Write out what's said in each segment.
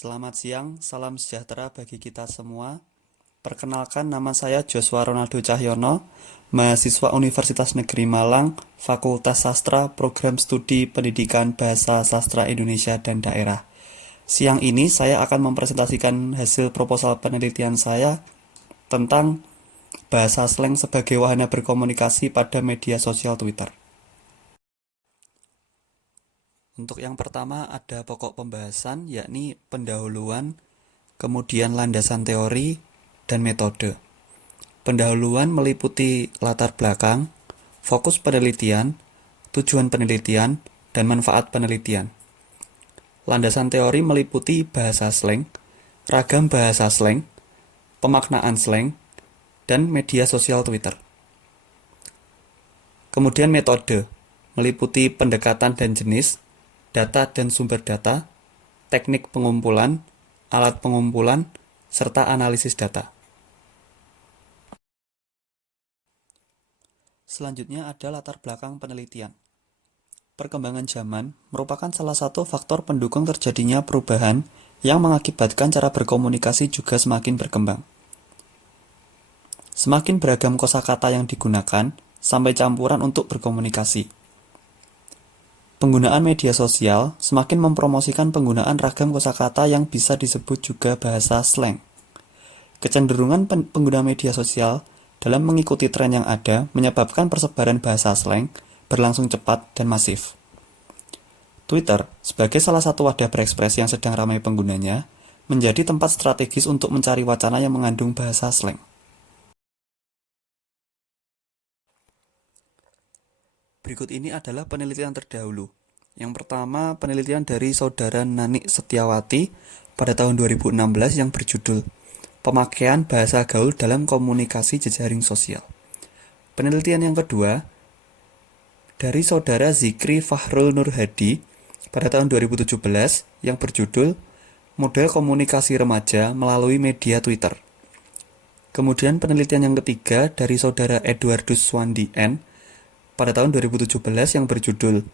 Selamat siang, salam sejahtera bagi kita semua. Perkenalkan, nama saya Joshua Ronaldo Cahyono, mahasiswa Universitas Negeri Malang, Fakultas Sastra, Program Studi Pendidikan Bahasa Sastra Indonesia dan Daerah. Siang ini saya akan mempresentasikan hasil proposal penelitian saya tentang bahasa slang sebagai wahana berkomunikasi pada media sosial Twitter. Untuk yang pertama ada pokok pembahasan, yakni pendahuluan, kemudian landasan teori, dan metode. Pendahuluan meliputi latar belakang, fokus penelitian, tujuan penelitian, dan manfaat penelitian. Landasan teori meliputi bahasa slang, ragam bahasa slang, pemaknaan slang, dan media sosial Twitter. Kemudian metode meliputi pendekatan dan jenis, data dan sumber data, teknik pengumpulan, alat pengumpulan, serta analisis data. Selanjutnya ada latar belakang penelitian. Perkembangan zaman merupakan salah satu faktor pendukung terjadinya perubahan yang mengakibatkan cara berkomunikasi juga semakin berkembang. Semakin beragam kosakata yang digunakan, sampai campuran untuk berkomunikasi. Penggunaan media sosial semakin mempromosikan penggunaan ragam kosakata yang bisa disebut juga bahasa slang. Kecenderungan pengguna media sosial dalam mengikuti tren yang ada menyebabkan persebaran bahasa slang berlangsung cepat dan masif. Twitter, sebagai salah satu wadah berekspresi yang sedang ramai penggunanya, menjadi tempat strategis untuk mencari wacana yang mengandung bahasa slang. Berikut ini adalah penelitian terdahulu. Yang pertama, penelitian dari saudara Nanik Setiawati pada tahun 2016 yang berjudul Pemakaian Bahasa Gaul dalam Komunikasi Jejaring Sosial. Penelitian yang kedua, dari saudara Zikri Fahrul Nur Hadi pada tahun 2017 yang berjudul Model Komunikasi Remaja Melalui Media Twitter. Kemudian penelitian yang ketiga dari saudara Edwardus Swandi N pada tahun 2017 yang berjudul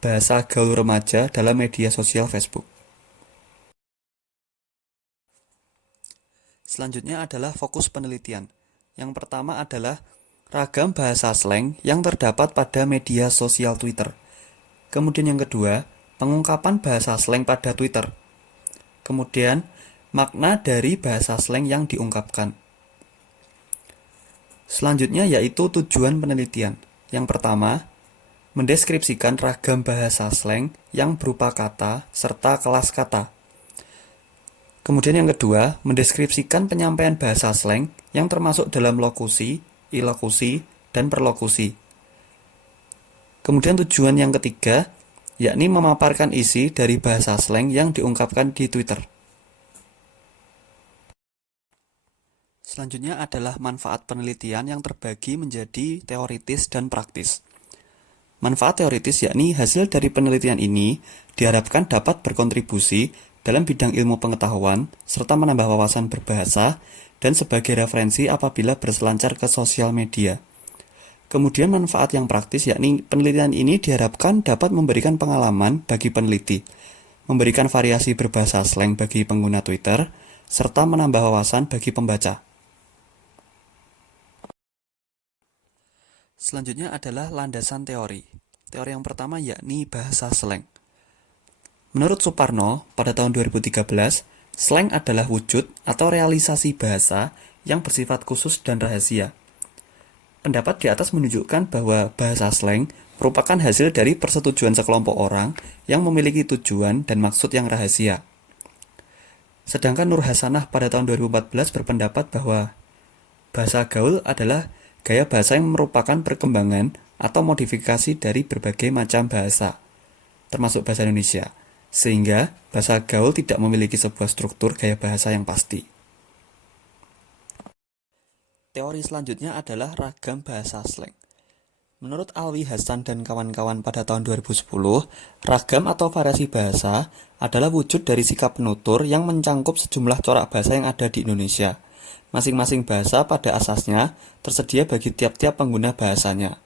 Bahasa Gaul Remaja dalam Media Sosial Facebook. Selanjutnya adalah fokus penelitian. Yang pertama adalah ragam bahasa slang yang terdapat pada media sosial Twitter. Kemudian yang kedua, pengungkapan bahasa slang pada Twitter. Kemudian, makna dari bahasa slang yang diungkapkan. Selanjutnya yaitu tujuan penelitian. Yang pertama, mendeskripsikan ragam bahasa slang yang berupa kata serta kelas kata. Kemudian yang kedua, mendeskripsikan penyampaian bahasa slang yang termasuk dalam lokusi, ilokusi, dan perlokusi. Kemudian tujuan yang ketiga, yakni memaparkan isi dari bahasa slang yang diungkapkan di Twitter. Selanjutnya adalah manfaat penelitian yang terbagi menjadi teoritis dan praktis. Manfaat teoritis yakni hasil dari penelitian ini diharapkan dapat berkontribusi dalam bidang ilmu pengetahuan serta menambah wawasan berbahasa dan sebagai referensi apabila berselancar ke sosial media. Kemudian manfaat yang praktis yakni penelitian ini diharapkan dapat memberikan pengalaman bagi peneliti, memberikan variasi berbahasa slang bagi pengguna Twitter, serta menambah wawasan bagi pembaca. Selanjutnya adalah landasan teori. Teori yang pertama yakni bahasa slang. Menurut Suparno, pada tahun 2013, slang adalah wujud atau realisasi bahasa yang bersifat khusus dan rahasia. Pendapat di atas menunjukkan bahwa bahasa slang merupakan hasil dari persetujuan sekelompok orang yang memiliki tujuan dan maksud yang rahasia. Sedangkan Nur Hasanah pada tahun 2014 berpendapat bahwa bahasa gaul adalah gaya bahasa yang merupakan perkembangan atau modifikasi dari berbagai macam bahasa, termasuk bahasa Indonesia, sehingga bahasa gaul tidak memiliki sebuah struktur gaya bahasa yang pasti. Teori selanjutnya adalah ragam bahasa slang. Menurut Alwi Hasan dan kawan-kawan pada tahun 2010, ragam atau variasi bahasa adalah wujud dari sikap penutur yang mencangkup sejumlah corak bahasa yang ada di Indonesia. Masing-masing bahasa pada asasnya tersedia bagi tiap-tiap pengguna bahasanya.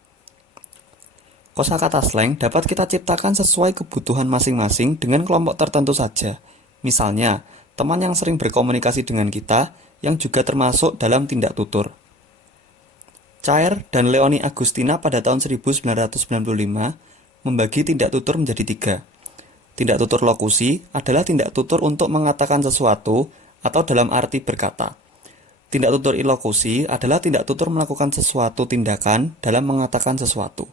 Kosakata slang dapat kita ciptakan sesuai kebutuhan masing-masing dengan kelompok tertentu saja. Misalnya, teman yang sering berkomunikasi dengan kita, yang juga termasuk dalam tindak tutur. Cair dan Leonie Agustina pada tahun 1995 membagi tindak tutur menjadi 3. Tindak tutur lokusi adalah tindak tutur untuk mengatakan sesuatu atau dalam arti berkata. Tindak tutur ilokusi adalah tindak tutur melakukan sesuatu tindakan dalam mengatakan sesuatu.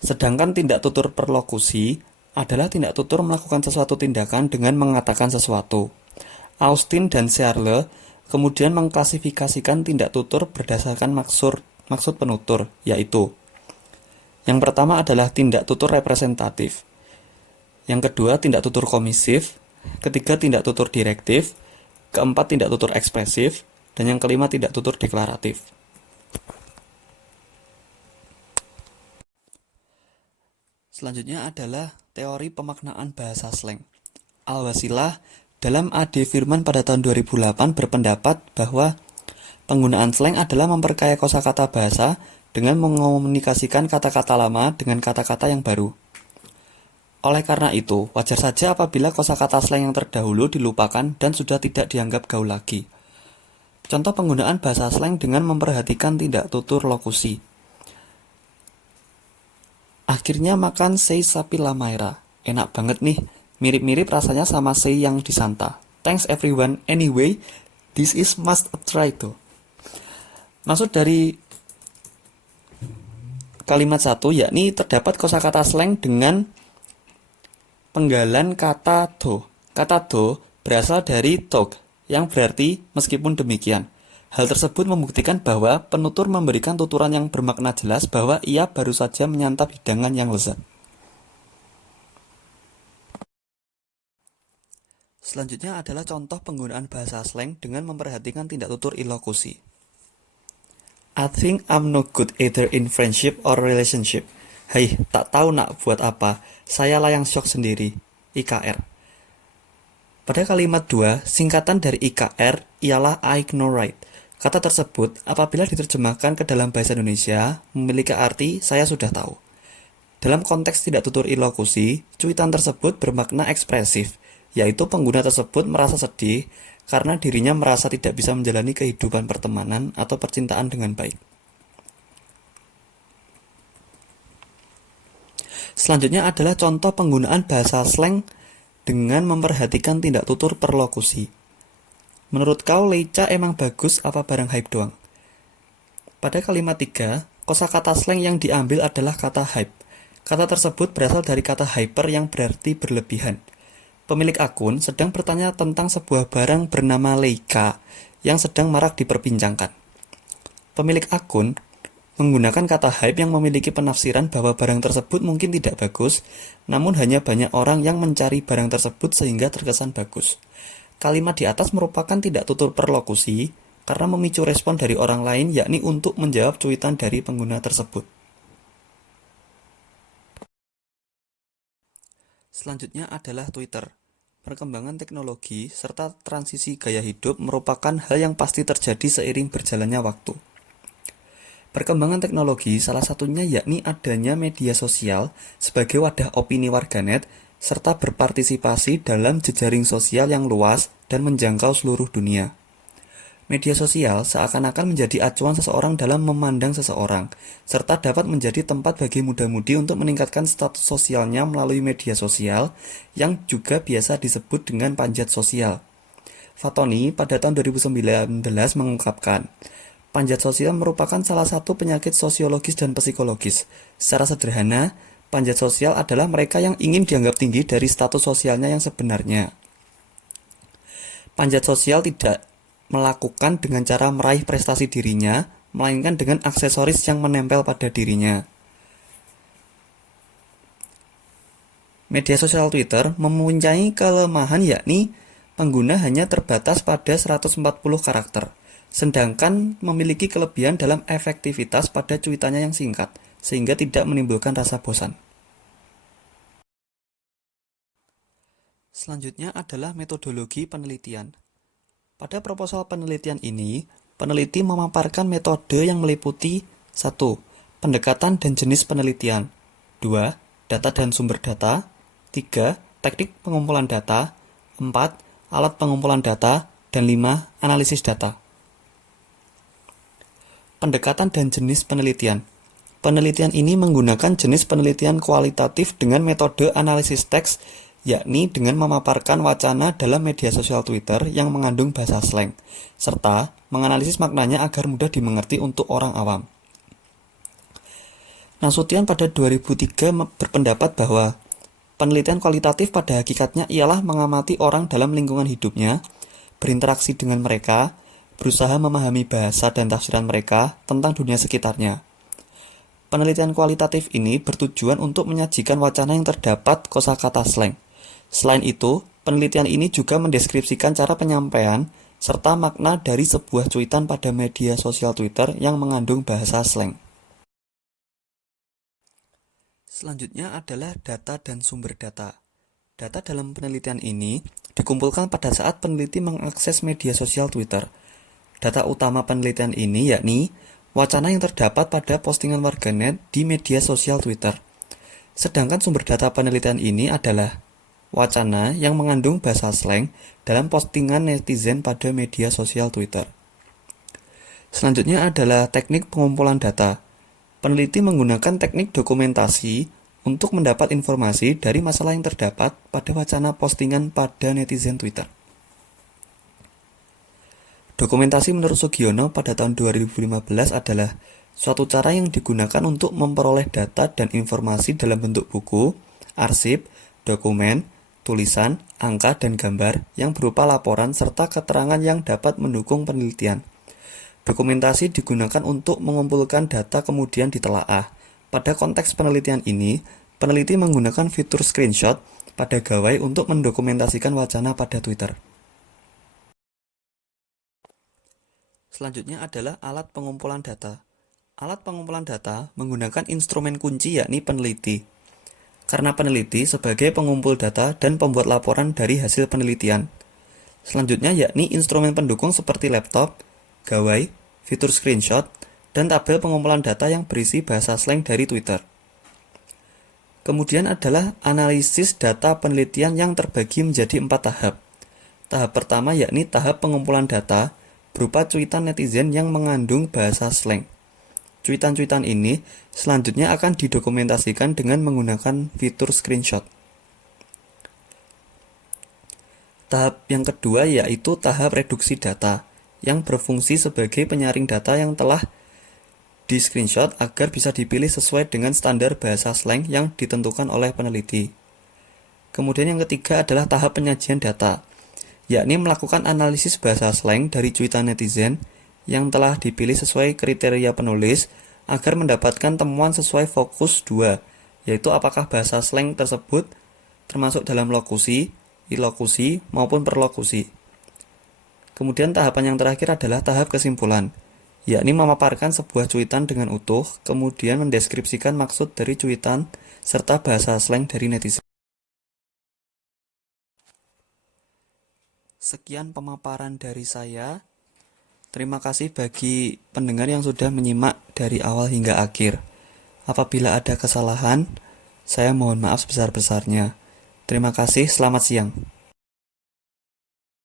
Sedangkan tindak tutur perlokusi adalah tindak tutur melakukan sesuatu tindakan dengan mengatakan sesuatu. Austin dan Searle kemudian mengklasifikasikan tindak tutur berdasarkan maksud penutur, yaitu yang pertama adalah tindak tutur representatif, yang kedua tindak tutur komisif, ketiga tindak tutur direktif, keempat tindak tutur ekspresif, dan yang kelima tindak tutur deklaratif. Selanjutnya adalah teori pemaknaan bahasa slang. Al-Wasilah dalam A.D. Firman pada tahun 2008 berpendapat bahwa penggunaan slang adalah memperkaya kosakata bahasa dengan mengomunikasikan kata-kata lama dengan kata-kata yang baru. Oleh karena itu, wajar saja apabila kosakata slang yang terdahulu dilupakan dan sudah tidak dianggap gaul lagi. Contoh penggunaan bahasa slang dengan memperhatikan tindak tutur lokusi. Akhirnya makan sei sapi lamaira. Enak banget nih. Mirip-mirip rasanya sama sei yang disanta. Thanks everyone. Anyway, this is must try tuh. Maksud dari kalimat satu yakni terdapat kosakata slang dengan penggalan kata do. Kata do berasal dari tog yang berarti meskipun demikian. Hal tersebut membuktikan bahwa penutur memberikan tuturan yang bermakna jelas bahwa ia baru saja menyantap hidangan yang lezat. Selanjutnya adalah contoh penggunaan bahasa slang dengan memperhatikan tindak tutur ilokusi. I think I'm no good either in friendship or relationship. Hai, tak tahu nak buat apa. Saya layang syok sendiri. IKR. Pada kalimat 2, singkatan dari IKR ialah I know right. Kata tersebut, apabila diterjemahkan ke dalam bahasa Indonesia, memiliki arti saya sudah tahu. Dalam konteks tidak tutur ilokusi, cuitan tersebut bermakna ekspresif, yaitu pengguna tersebut merasa sedih karena dirinya merasa tidak bisa menjalani kehidupan pertemanan atau percintaan dengan baik. Selanjutnya adalah contoh penggunaan bahasa slang dengan memperhatikan tindak tutur perlokusi. Menurut kau Leica emang bagus apa barang hype doang? Pada kalimat 3, kosakata slang yang diambil adalah kata hype. Kata tersebut berasal dari kata hyper yang berarti berlebihan. Pemilik akun sedang bertanya tentang sebuah barang bernama Leica yang sedang marak diperbincangkan. Pemilik akun menggunakan kata hype yang memiliki penafsiran bahwa barang tersebut mungkin tidak bagus, namun hanya banyak orang yang mencari barang tersebut sehingga terkesan bagus. Kalimat di atas merupakan tidak tutur perlokusi karena memicu respon dari orang lain yakni untuk menjawab cuitan dari pengguna tersebut. Selanjutnya adalah Twitter. Perkembangan teknologi serta transisi gaya hidup merupakan hal yang pasti terjadi seiring berjalannya waktu. Perkembangan teknologi salah satunya yakni adanya media sosial sebagai wadah opini warganet serta berpartisipasi dalam jejaring sosial yang luas dan menjangkau seluruh dunia. Media sosial seakan-akan menjadi acuan seseorang dalam memandang seseorang, serta dapat menjadi tempat bagi muda-mudi untuk meningkatkan status sosialnya melalui media sosial, yang juga biasa disebut dengan panjat sosial. Fatoni pada tahun 2019 mengungkapkan, panjat sosial merupakan salah satu penyakit sosiologis dan psikologis. Secara sederhana, panjat sosial adalah mereka yang ingin dianggap tinggi dari status sosialnya yang sebenarnya. Panjat sosial tidak melakukan dengan cara meraih prestasi dirinya, melainkan dengan aksesoris yang menempel pada dirinya. Media sosial Twitter mempunyai kelemahan yakni pengguna hanya terbatas pada 140 karakter, sedangkan memiliki kelebihan dalam efektivitas pada cuitannya yang singkat, sehingga tidak menimbulkan rasa bosan. Selanjutnya adalah metodologi penelitian. Pada proposal penelitian ini, peneliti memaparkan metode yang meliputi 1. Pendekatan dan jenis penelitian 2. Data dan sumber data 3. Teknik pengumpulan data 4. alat pengumpulan data, dan 5. Analisis data. Pendekatan dan jenis penelitian. Penelitian ini menggunakan jenis penelitian kualitatif dengan metode analisis teks, yakni dengan memaparkan wacana dalam media sosial Twitter yang mengandung bahasa slang, serta menganalisis maknanya agar mudah dimengerti untuk orang awam. Nasution pada 2003 berpendapat bahwa penelitian kualitatif pada hakikatnya ialah mengamati orang dalam lingkungan hidupnya, berinteraksi dengan mereka, berusaha memahami bahasa dan tafsiran mereka tentang dunia sekitarnya. Penelitian kualitatif ini bertujuan untuk menyajikan wacana yang terdapat kosakata slang. Selain itu, penelitian ini juga mendeskripsikan cara penyampaian serta makna dari sebuah cuitan pada media sosial Twitter yang mengandung bahasa slang. Selanjutnya adalah data dan sumber data. Data dalam penelitian ini dikumpulkan pada saat peneliti mengakses media sosial Twitter. Data utama penelitian ini yakni wacana yang terdapat pada postingan warganet di media sosial Twitter. Sedangkan sumber data penelitian ini adalah wacana yang mengandung bahasa slang dalam postingan netizen pada media sosial Twitter. Selanjutnya adalah teknik pengumpulan data. Peneliti menggunakan teknik dokumentasi untuk mendapat informasi dari masalah yang terdapat pada wacana postingan pada netizen Twitter. Dokumentasi menurut Sugiono pada tahun 2015 adalah suatu cara yang digunakan untuk memperoleh data dan informasi dalam bentuk buku, arsip, dokumen, tulisan, angka, dan gambar yang berupa laporan serta keterangan yang dapat mendukung penelitian. Dokumentasi digunakan untuk mengumpulkan data kemudian ditelaah. Pada konteks penelitian ini, peneliti menggunakan fitur screenshot pada gawai untuk mendokumentasikan wacana pada Twitter. Selanjutnya adalah alat pengumpulan data. Alat pengumpulan data menggunakan instrumen kunci yakni peneliti. Karena peneliti sebagai pengumpul data dan pembuat laporan dari hasil penelitian. Selanjutnya yakni instrumen pendukung seperti laptop, gawai, fitur screenshot, dan tabel pengumpulan data yang berisi bahasa slang dari Twitter. Kemudian adalah analisis data penelitian yang terbagi menjadi 4 tahap. Tahap pertama yakni tahap pengumpulan data berupa cuitan netizen yang mengandung bahasa slang. Cuitan-cuitan ini selanjutnya akan didokumentasikan dengan menggunakan fitur screenshot. Tahap yang kedua yaitu tahap reduksi data, yang berfungsi sebagai penyaring data yang telah di screenshot agar bisa dipilih sesuai dengan standar bahasa slang yang ditentukan oleh peneliti. Kemudian yang ketiga adalah tahap penyajian data, yakni melakukan analisis bahasa slang dari cuitan netizen yang telah dipilih sesuai kriteria penulis agar mendapatkan temuan sesuai fokus 2, yaitu apakah bahasa slang tersebut termasuk dalam lokusi, ilokusi, maupun perlokusi. Kemudian tahapan yang terakhir adalah tahap kesimpulan, yakni memaparkan sebuah cuitan dengan utuh, kemudian mendeskripsikan maksud dari cuitan serta bahasa slang dari netizen. Sekian pemaparan dari saya. Terima kasih bagi pendengar yang sudah menyimak dari awal hingga akhir. Apabila ada kesalahan, saya mohon maaf sebesar-besarnya. Terima kasih, selamat siang.